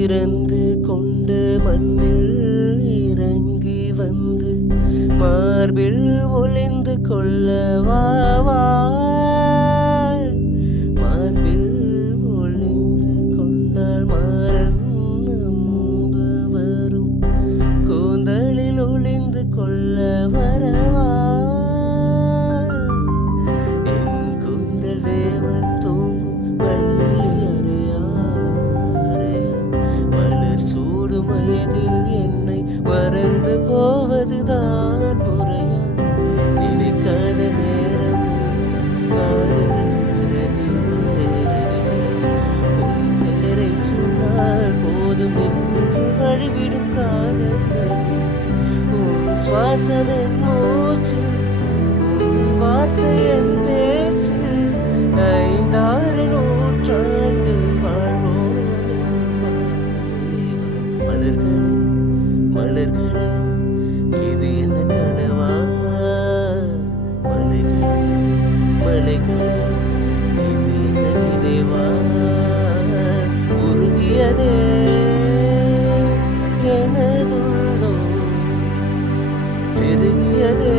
பிறந்து கொண்டு மண்ணில் இறங்கி வந்து மார்பில் ஒளிந்து கொள்ள வா வா. மார்பில் ஒளிந்து கொண்டால் மாறன் நம்ப வரும், கூந்தலில் ஒளிந்து கொள்ள வரவா. என் கூந்தல் தேவன் தூங்கும் பள்ளி அறையா அறையா. மலர் சூடும் வயதில் என்னை மறந்து போவதுதான் முறையா. நினைக்காத நேரம் காதல் உன் பெயரை சொன்னால் போதும் என்று வழிவிடும் காதல் நதி. உன் சுவாசம் என் மூச்சு, உன் வார்த்தை என் பேச்சு. 5-6 நூற்றாண்டு வாழ்வோம் மலர்களே மலர்களே, இது என்ன கனவா? மலைகளே மலைகளே, இது என்ன நினைவா? உருகியதே எனதுள்ளம், பெருகியதே